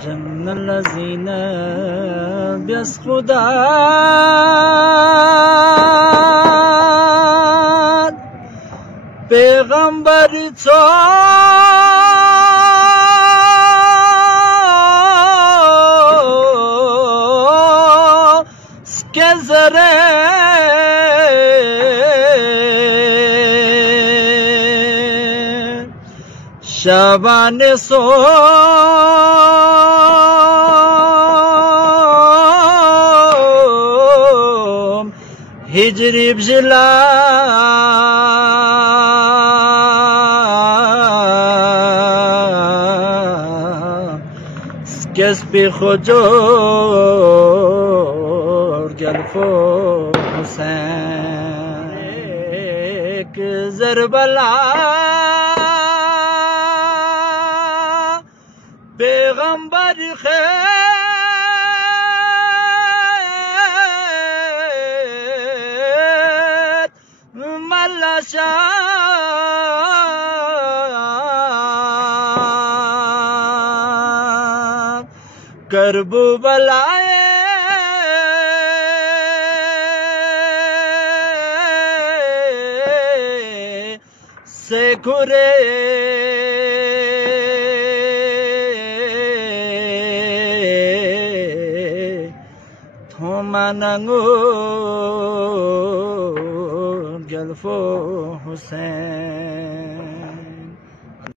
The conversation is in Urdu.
جنة الذين بس خدا پیغمبر تو سکزره شبان صوم هجری بجلا سکس بی خجور گلفو حسین ایک زربلا پیغمبر خیر ملاشا کربو بلائے سے کھرے Manangun Gelfo Hussein